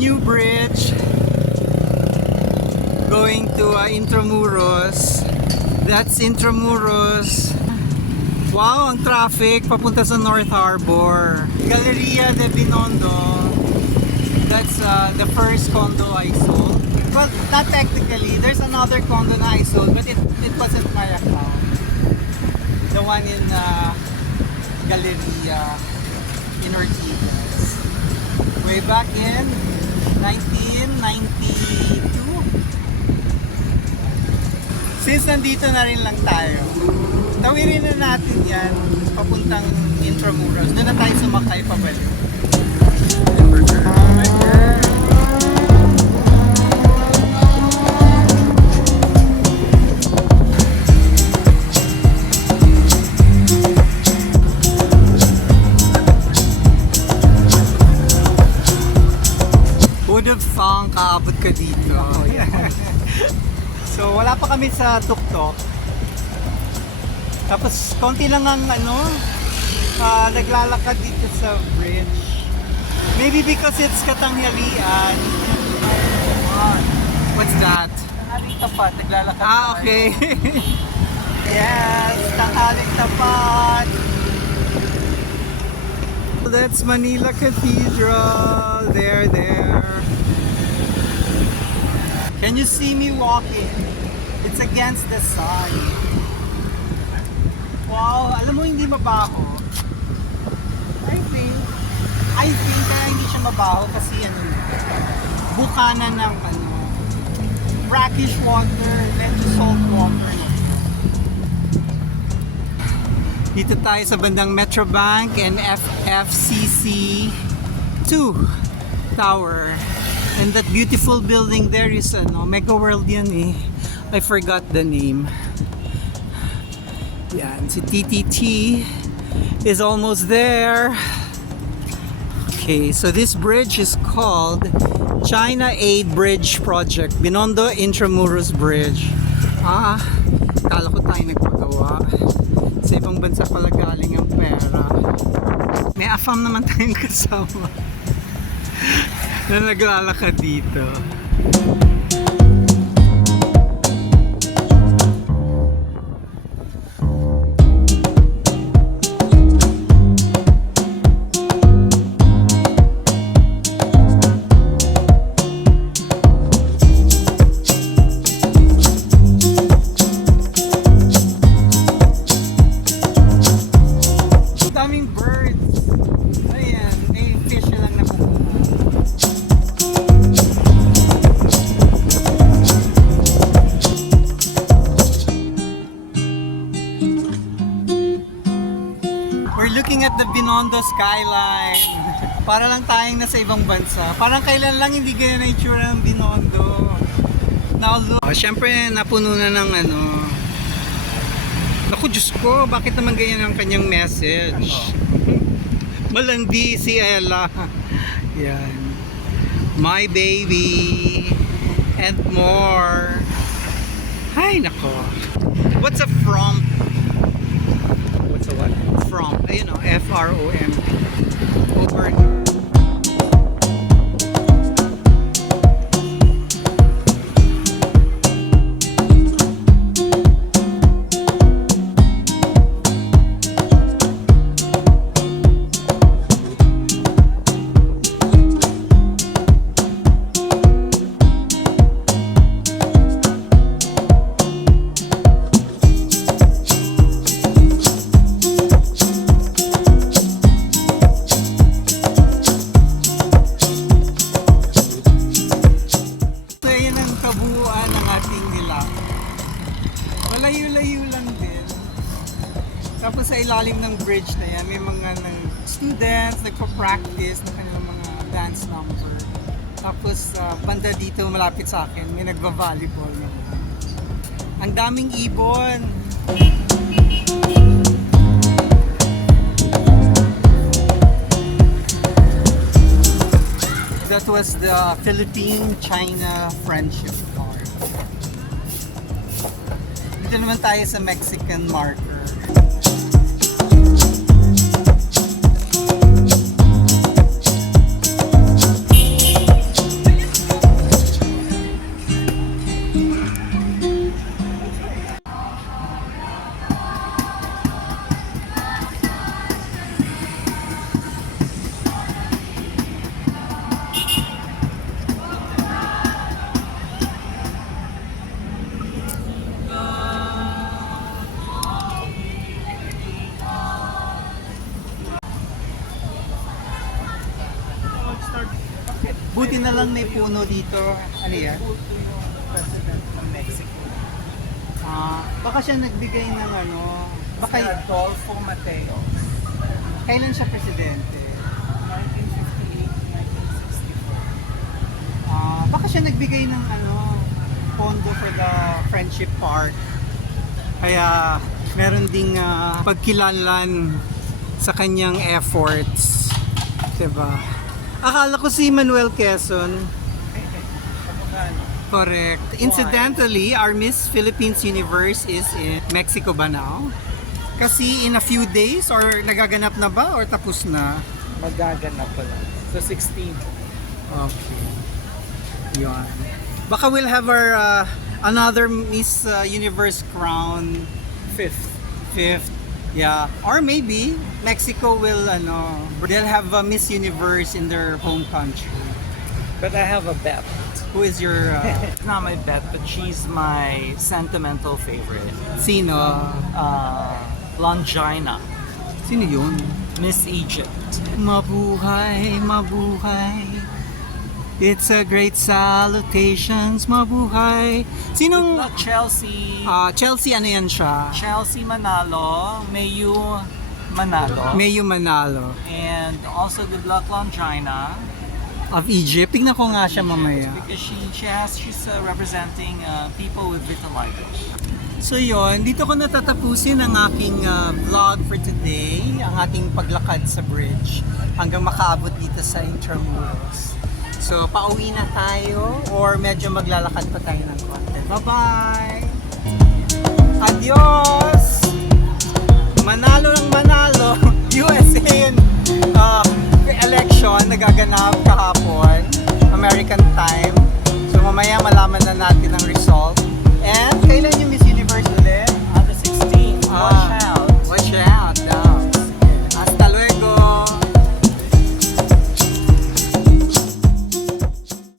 new bridge going to Intramuros. That's Intramuros. Wow, ang traffic papunta sa North Harbor. Galleria de Binondo. That's the first condo I sold. Well, not technically. There's another condo na I sold, but it wasn't my account. The one in Galleria in Ortigas. Way back in 1992. Since nandito na rin lang tayo, tawirin na natin yan papuntang Intramuros. Doon na tayo sumakay pabalik. Would have thought kaabot ka dito. Oh, yeah. So wala pa kami sa tuktok. Tapos konti lang ang naglalakad dito sa bridge. Maybe because it's katanghalian. What's that? Tanghaling tapat, naglalakad. Okay. Yes, tanghaling tapat. That's Manila Cathedral. There. Can you see me walking? It's against the sun. Wow, alam mo hindi mabaho. I think kaya hindi siya mabaho kasi bukanan ng brackish water, then salt water. Dito tayo sa bandang Metrobank and FCC 2 Tower. And that beautiful building there is Mega World yan eh. I forgot the name. Yan, si TTT is almost there. Okay, so this bridge is called China Aid Bridge Project. Binondo Intramuros Bridge. Kala ko tayo nagpagawa. Sa ibang bansa pala galing ang pera. May AFAM naman tayong kasama na naglalakad dito. Daming birds. Ayan, may fish na lang nakukuha. We're looking at the Binondo skyline. Para lang tayong nasa ibang bansa. Parang kailan lang hindi ganyan na itsura ng Binondo. Now look. Siyempre napuno na ng Naku, Diyos ko, bakit naman ganyan ang kanyang message? Malandi si Ella. Yan. My baby. And more. Ay, nako. What's a from? What's a what? From. Ayun o, F-R-O-M. Over. Malayo-layo lang din. Tapos sa ilalim ng bridge na yan, may mga students nagpa-practice ng kanilang mga dance number. Tapos banda dito malapit sa akin, may nagva-volleyball. Ang daming ibon. That was the Philippine-China friendship card. Dito naman tayo sa Mexican marker. buti na lang may puno dito. Ano yan? President ng Mexico. Baka siya nagbigay ng ano, baka Adolfo Mateo. kailan siya presidente? 1958, 1964. Baka siya nagbigay ng ano, pondo for the Friendship Park. Kaya meron ding pagkilanlan sa kanyang efforts. Diba? Akala ko si Manuel Quezon. Kamukano. Correct. Incidentally, our Miss Philippines Universe is in Mexico ba now? Kasi in a few days or nagaganap na ba or tapos na? Magaganap pala. So 16. Okay. Yun. Baka we'll have our another Miss Universe crown 5th. 5th. Yeah. Or maybe Mexico will they'll have a Miss Universe in their home country. But I have a bet. Who is your It's not my bet, but she's my sentimental favorite. sino? Longina, Sino yun? Miss Egypt. Mabuhay, mabuhay. It's a great salutations, mabuhay. Sinong Chelsea. Chelsea ano yan siya? Chelsea Manalo, Mayu Manalo. Mayu Manalo And also good luck Longina. of Egypt. Tignan ko nga siya mamaya. Because she's representing people with vitiligo. So yon, dito ko natatapusin ang aking vlog for today, ang ating paglakad sa bridge hanggang makaabot dito sa Intramuros. So pauwi na tayo or medyo maglalakad pa tayo ng konti. Bye-bye! Adios!